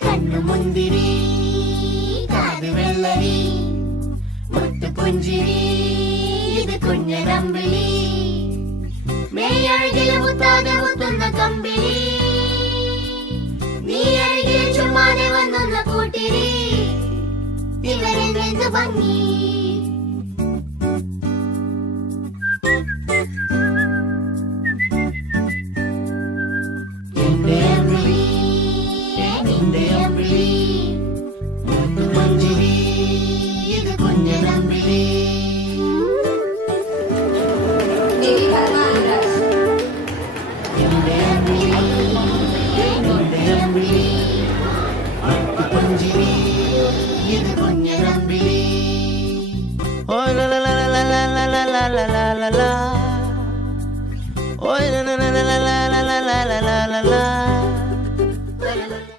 കണ്ണുമുന്തിരി കാതുവെള്ളരി മുത്തുപുഞ്ചിരി ഇത് കുഞ്ഞനമ്പിളി മേയഴകിലെ മുത്താതെ മുത്തുന്ന കമ്പിളി നീ അഴകിൽ ചുമ്മാതെ വന്നൊന്ന കൂട്ടിരി ഇവരെന്ത് ഭംഗി ഇത്